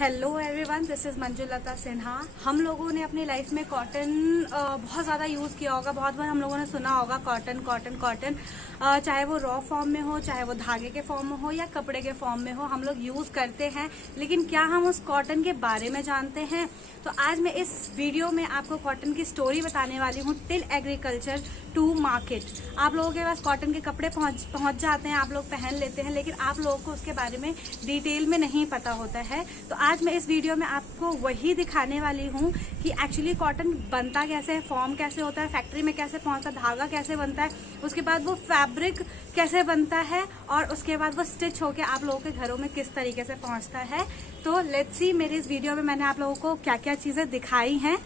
Hello everyone, this is Manjulata Sinha. हम लोगों ने अपनी लाइफ में कॉटन बहुत ज़्यादा यूज़ किया होगा। बहुत बार हम लोगों ने सुना होगा कॉटन कॉटन कॉटन, चाहे वो रॉ फॉर्म में हो, चाहे वो धागे के फॉर्म में हो या कपड़े के फॉर्म में हो, हम लोग यूज़ करते हैं। लेकिन क्या हम उस कॉटन के बारे में जानते हैं? तो आज मैं इस वीडियो में आपको कॉटन की स्टोरी बताने वाली हूँ, टिल एग्रीकल्चर टू मार्केट। आप लोगों के पास कॉटन के कपड़े पहुंच जाते हैं, आप लोग पहन लेते हैं, लेकिन आप लोगों को उसके बारे में डिटेल में नहीं पता होता है। तो आज मैं इस वीडियो में आपको वही दिखाने वाली हूँ कि एक्चुअली कॉटन बनता कैसे है, फॉर्म कैसे होता है, फैक्ट्री में कैसे पहुंचता है, धागा कैसे बनता है, उसके बाद वो फैब्रिक कैसे बनता है और उसके बाद वो स्टिच होके आप लोगों के घरों में किस तरीके से पहुंचता है। तो लेट्स सी, मेरी इस वीडियो में मैंने आप लोगों को क्या क्या चीजें दिखाई हैं।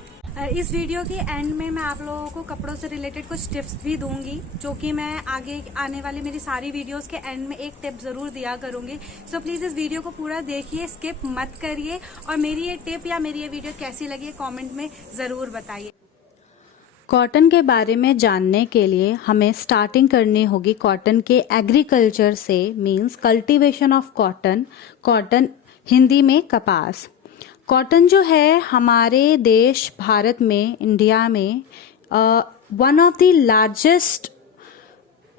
इस वीडियो के एंड में मैं आप लोगों को कपड़ों से रिलेटेड कुछ टिप्स भी दूंगी, जो कि मैं आगे आने वाली मेरी सारी वीडियोस के एंड में एक टिप जरूर दिया करूंगी। सो प्लीज इस वीडियो को पूरा देखिए, स्किप मत करिए, और मेरी ये टिप या मेरी ये वीडियो कैसी लगी कमेंट में जरूर बताइए। कॉटन के बारे में जानने के लिए हमें स्टार्टिंग करनी होगी कॉटन के एग्रीकल्चर से, means cultivation of cotton. Cotton Hindi में कपास। कॉटन जो है हमारे देश भारत में, इंडिया में वन ऑफ द लार्जेस्ट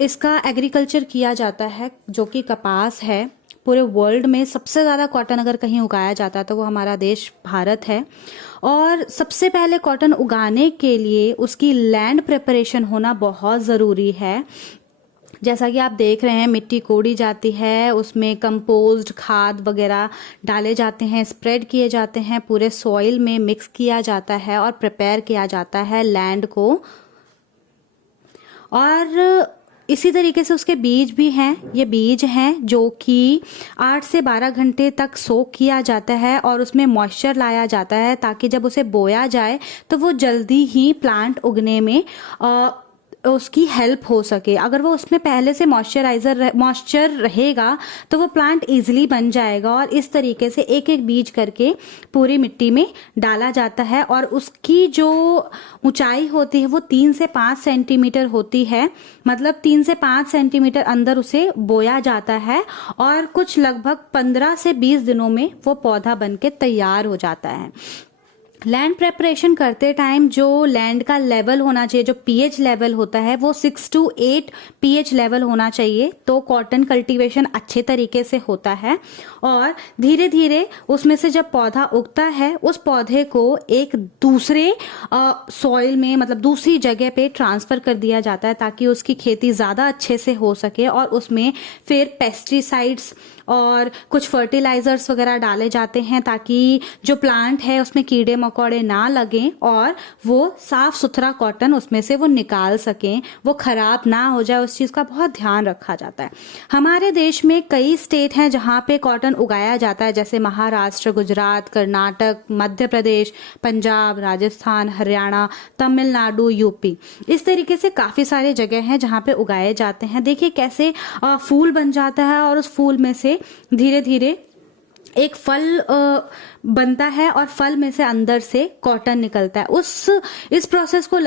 इसका एग्रीकल्चर किया जाता है, जो कि कपास है। पूरे वर्ल्ड में सबसे ज़्यादा कॉटन अगर कहीं उगाया जाता है तो वो हमारा देश भारत है। और सबसे पहले कॉटन उगाने के लिए उसकी लैंड प्रिपरेशन होना बहुत ज़रूरी है। जैसा कि आप देख रहे हैं, मिट्टी कोड़ी जाती है, उसमें कंपोस्ट खाद वगैरह डाले जाते हैं, स्प्रेड किए जाते हैं, पूरे सॉइल में मिक्स किया जाता है और प्रिपेयर किया जाता है लैंड को। और इसी तरीके से उसके बीज भी हैं। ये बीज हैं जो कि 8 से 12 घंटे तक सोक किया जाता है और उसमें मॉइस्चर लाया जाता है, ताकि जब उसे बोया जाए तो वो जल्दी ही प्लांट उगने में उसकी हेल्प हो सके। अगर वो उसमें पहले से मॉइस्चर रहेगा तो वो प्लांट इजीली बन जाएगा। और इस तरीके से एक एक बीज करके पूरी मिट्टी में डाला जाता है, और उसकी जो ऊंचाई होती है वो 3 से 5 सेंटीमीटर होती है। मतलब 3 से 5 सेंटीमीटर अंदर उसे बोया जाता है, और कुछ लगभग 15 से 20 दिनों में वो पौधा बन के तैयार हो जाता है। लैंड प्रेपरेशन करते टाइम जो लैंड का लेवल होना चाहिए, जो पीएच लेवल होता है, वो 6 to 8 पीएच लेवल होना चाहिए, तो कॉटन कल्टीवेशन अच्छे तरीके से होता है। और धीरे धीरे उसमें से जब पौधा उगता है, उस पौधे को एक दूसरे सॉइल में, मतलब दूसरी जगह पे ट्रांसफर कर दिया जाता है, ताकि उसकी खेती ज़्यादा अच्छे से हो सके। और उसमें फिर पेस्टिसाइड्स और कुछ फर्टिलाइजर्स वगैरह डाले जाते हैं, ताकि जो प्लांट है उसमें कीड़े मकोड़े ना लगें और वो साफ सुथरा कॉटन उसमें से वो निकाल सकें, वो खराब ना हो जाए, उस चीज का बहुत ध्यान रखा जाता है। हमारे देश में कई स्टेट हैं जहां पे कॉटन उगाया जाता है, जैसे महाराष्ट्र, गुजरात, कर्नाटक, मध्य प्रदेश, पंजाब, राजस्थान, हरियाणा, तमिलनाडु, यूपी। इस तरीके से काफी सारे जगह हैं जहां पे उगाए जाते हैं। देखिए कैसे फूल बन जाता है, और उस फूल में से धीरे धीरे एक फल बनता है, और फल में से अंदर से कॉटन निकलता है। इस प्रोसेस को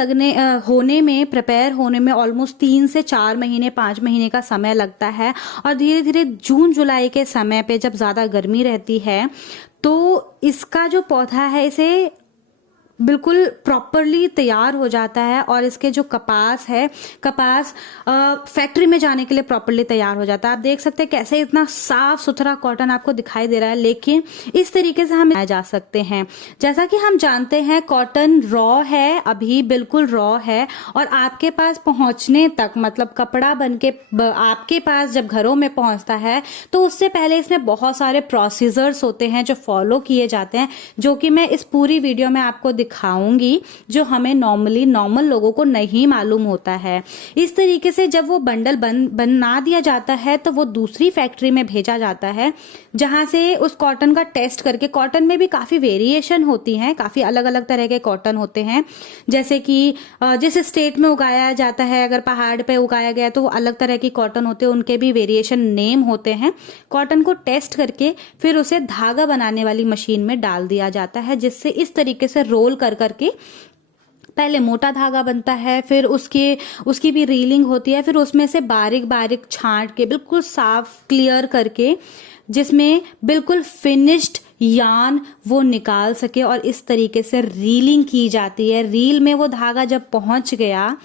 होने में, प्रिपेयर होने में ऑलमोस्ट 3 से 4 महीने, 5 महीने का समय लगता है। और धीरे धीरे जून जुलाई के समय पे, जब ज्यादा गर्मी रहती है, तो इसका जो पौधा है इसे बिल्कुल प्रॉपरली तैयार हो जाता है, और इसके जो कपास है, कपास फैक्ट्री में जाने के लिए प्रॉपरली तैयार हो जाता है। आप देख सकते हैं कैसे इतना साफ सुथरा कॉटन आपको दिखाई दे रहा है, लेकिन इस तरीके से हम जा सकते हैं। जैसा कि हम जानते हैं कॉटन रॉ है, अभी बिल्कुल रॉ है, और आपके पास पहुंचने तक, मतलब कपड़ा बन के आपके पास जब घरों में पहुंचता है, तो उससे पहले इसमें बहुत सारे प्रोसीजर्स होते हैं जो फॉलो किए जाते हैं, जो कि मैं इस पूरी वीडियो में आपको दिखाऊंगी, जो हमें नॉर्मल लोगों को नहीं मालूम होता है। इस तरीके से जब वो बंडल बना दिया जाता है, तो वो दूसरी फैक्ट्री में भेजा जाता है, जहां से उस कॉटन का टेस्ट करके, कॉटन में भी काफी वेरिएशन होती है, काफी अलग अलग तरह के कॉटन होते हैं। जैसे कि जिस स्टेट में उगाया जाता है, अगर पहाड़ पे उगाया गया तो वो अलग तरह की कॉटन होते हैं, उनके भी वेरिएशन नेम होते हैं। कॉटन को टेस्ट करके फिर उसे धागा बनाने वाली मशीन में डाल दिया जाता है, जिससे इस तरीके से रोल कर करके पहले मोटा धागा बनता है, फिर उसकी भी रीलिंग होती है, फिर उसमें से बारीक बारीक छांट के बिल्कुल साफ क्लियर करके, जिसमें बिल्कुल फिनिश्ड यार्न वो निकाल सके और इस तरीके से रीलिंग की जाती है। रील में वो धागा जब पहुंच गया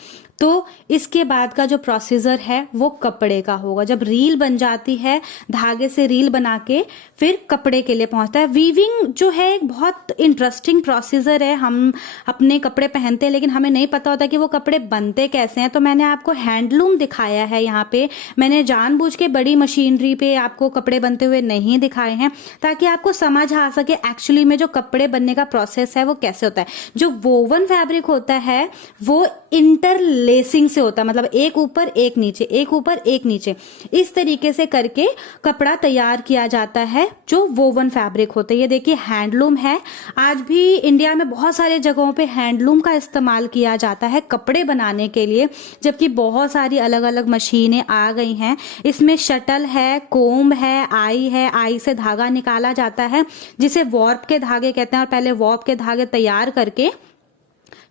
तो इसके बाद का जो प्रोसीजर है वो कपड़े का होगा। जब रील बन जाती है, धागे से रील बना के फिर कपड़े के लिए पहुंचता है। वीविंग जो है एक बहुत इंटरेस्टिंग प्रोसीजर है। हम अपने कपड़े पहनते हैं लेकिन हमें नहीं पता होता कि वो कपड़े बनते कैसे हैं। तो मैंने आपको हैंडलूम दिखाया है यहाँ पे। मैंने जानबूझ के बड़ी मशीनरी पे आपको कपड़े बनते हुए नहीं दिखाए हैं ताकि आपको समझ आ सके एक्चुअली में जो कपड़े बनने का प्रोसेस है वो कैसे होता है। जो वोवन फैब्रिक होता है वो इंटरलेसिंग से होता है, मतलब एक ऊपर एक नीचे, एक ऊपर एक नीचे, इस तरीके से करके कपड़ा तैयार किया जाता है जो वोवन फैब्रिक होते हैं। ये देखिए हैंडलूम है। आज भी इंडिया में बहुत सारे जगहों पे हैंडलूम का इस्तेमाल किया जाता है कपड़े बनाने के लिए, जबकि बहुत सारी अलग अलग मशीनें आ गई हैं। इसमें शटल है, कोम्ब है, आई से धागा निकाला जाता है जिसे वॉर्प के धागे कहते हैं। और पहले वॉर्प के धागे तैयार करके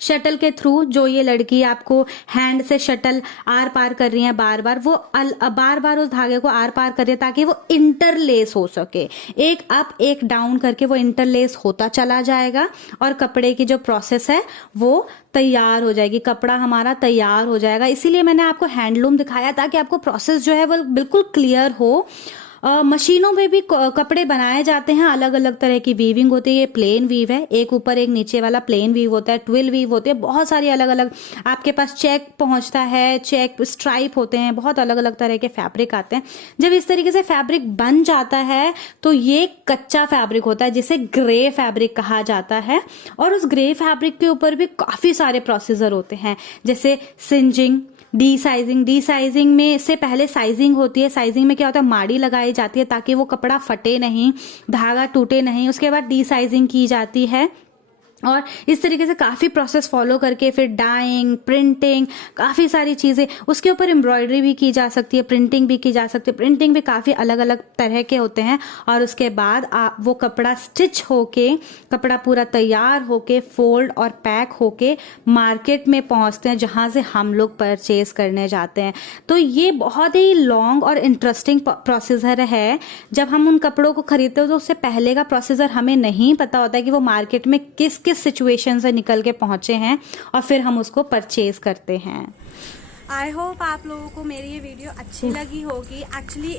शटल के थ्रू, जो ये लड़की आपको हैंड से शटल आर पार कर रही है बार बार, वो बार बार उस धागे को आर पार कर रही है ताकि वो इंटरलेस हो सके। एक अप एक डाउन करके वो इंटरलेस होता चला जाएगा और कपड़े की जो प्रोसेस है वो तैयार हो जाएगी, कपड़ा हमारा तैयार हो जाएगा। इसीलिए मैंने आपको हैंडलूम दिखाया ताकि आपको प्रोसेस जो है वो बिल्कुल क्लियर हो। मशीनों में भी कपड़े बनाए जाते हैं, अलग अलग तरह की वीविंग होती है। ये प्लेन वीव है, एक ऊपर एक नीचे वाला प्लेन वीव होता है, ट्विल वीव होते हैं, बहुत सारी अलग अलग। आपके पास चेक पहुंचता है, चेक स्ट्राइप होते हैं, बहुत अलग अलग तरह के फैब्रिक आते हैं। जब इस तरीके से फैब्रिक बन जाता है तो ये कच्चा फैब्रिक होता है जिसे ग्रे फैब्रिक कहा जाता है। और उस ग्रे फैब्रिक के ऊपर भी काफी सारे प्रोसीजर होते हैं, जैसे सिंजिंग, डी साइजिंग में से पहले साइजिंग होती है। साइजिंग में क्या होता है, माड़ी लगाई जाती है ताकि वो कपड़ा फटे नहीं, धागा टूटे नहीं। उसके बाद डी साइजिंग की जाती है और इस तरीके से काफ़ी प्रोसेस फॉलो करके फिर डाइंग, प्रिंटिंग, काफ़ी सारी चीज़ें। उसके ऊपर एम्ब्रॉयडरी भी की जा सकती है, प्रिंटिंग भी की जा सकती है। प्रिंटिंग भी काफ़ी अलग अलग तरह के होते हैं। और उसके बाद वो कपड़ा स्टिच होके, कपड़ा पूरा तैयार होके, फोल्ड और पैक होके मार्केट में पहुंचते हैं जहां से हम लोग परचेज करने जाते हैं। तो ये बहुत ही लॉन्ग और इंटरेस्टिंग प्रोसीजर है। जब हम उन कपड़ों को खरीदते हो तो उससे पहले का प्रोसीजर हमें नहीं पता होता है कि वो मार्केट में किस सिचुएशन से निकल के पहुंचे हैं और फिर हम उसको परचेज करते हैं। आई होप आप लोगों को मेरी ये वीडियो अच्छी लगी होगी। एक्चुअली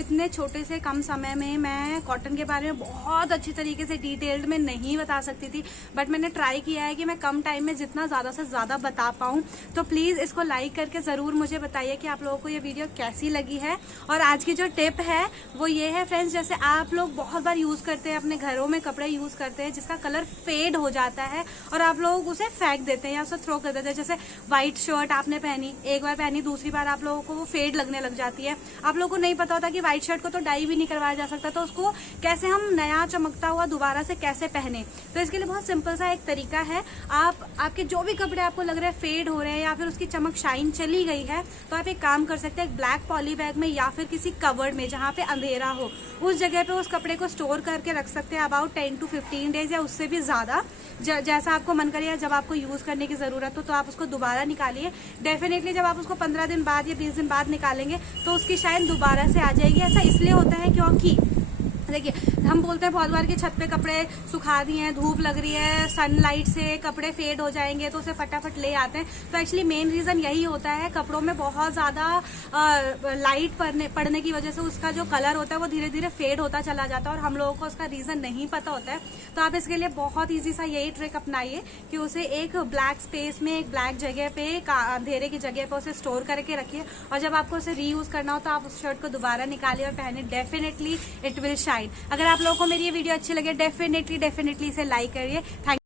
इतने छोटे से कम समय में मैं कॉटन के बारे में बहुत अच्छी तरीके से डिटेल्ड में नहीं बता सकती थी, बट मैंने ट्राई किया है कि मैं कम टाइम में जितना ज़्यादा से ज़्यादा बता पाऊँ। तो प्लीज़ इसको लाइक करके ज़रूर मुझे बताइए कि आप लोगों को ये वीडियो कैसी लगी है। और आज की जो टिप है वो ये है फ्रेंड्स, जैसे आप लोग बहुत बार यूज़ करते हैं, अपने घरों में कपड़े यूज़ करते हैं जिसका कलर फेड हो जाता है और आप लोग उसे फेंक देते हैं या उसे थ्रो कर देते हैं। जैसे व्हाइट शर्ट आपने पहनी, एक बार पहनी, दूसरी बार आप लोगों को वो फेड लगने लग जाती है। आप लोगों को नहीं पता होता कि व्हाइट शर्ट को तो डाई भी नहीं करवाया जा सकता, तो उसको कैसे हम नया चमकता हुआ दोबारा से कैसे पहने। तो इसके लिए बहुत सिंपल सा एक तरीका है। आपके जो भी कपड़े आपको लग रहे हैं फेड हो रहे हैं या फिर उसकी चमक शाइन चली गई है, तो आप एक काम कर सकते हैं, एक ब्लैक पॉली बैग में या फिर किसी कवर्ड में जहाँ पे अंधेरा हो, उस जगह पे उस कपड़े को स्टोर करके रख सकते हैं अबाउट 10 to 15 डेज या उससे भी ज्यादा। जैसा आपको मन करे, जब आपको यूज करने की जरूरत हो तो आप उसको दोबारा निकालिए। डेफिनेटली जब आप उसको 15 दिन बाद या 20 दिन बाद निकालेंगे तो उसकी शाइन दोबारा से आ जाएगी। ऐसा इसलिए होता है क्योंकि देखिए, हम बोलते हैं बहुत बार कि छत पे कपड़े सुखा दिए हैं, धूप लग रही है, सनलाइट से कपड़े फेड हो जाएंगे तो उसे फटाफट ले आते हैं। तो एक्चुअली मेन रीजन यही होता है, कपड़ों में बहुत ज्यादा लाइट पड़ने की वजह से उसका जो कलर होता है वो धीरे धीरे फेड होता चला जाता है और हम लोगों को उसका रीजन नहीं पता होता है। तो आप इसके लिए बहुत ईजी सा यही ट्रिक अपनाइए कि उसे एक ब्लैक स्पेस में, एक ब्लैक जगह पे, अंधेरे की जगह पे उसे स्टोर करके रखिए और जब आपको उसे रीयूज करना हो तो आप उस शर्ट को दोबारा निकालिए और पहने। Definitely it will shine. अगर आप लोगों को मेरी ये वीडियो अच्छी लगे डेफिनेटली इसे लाइक करिए। थैंक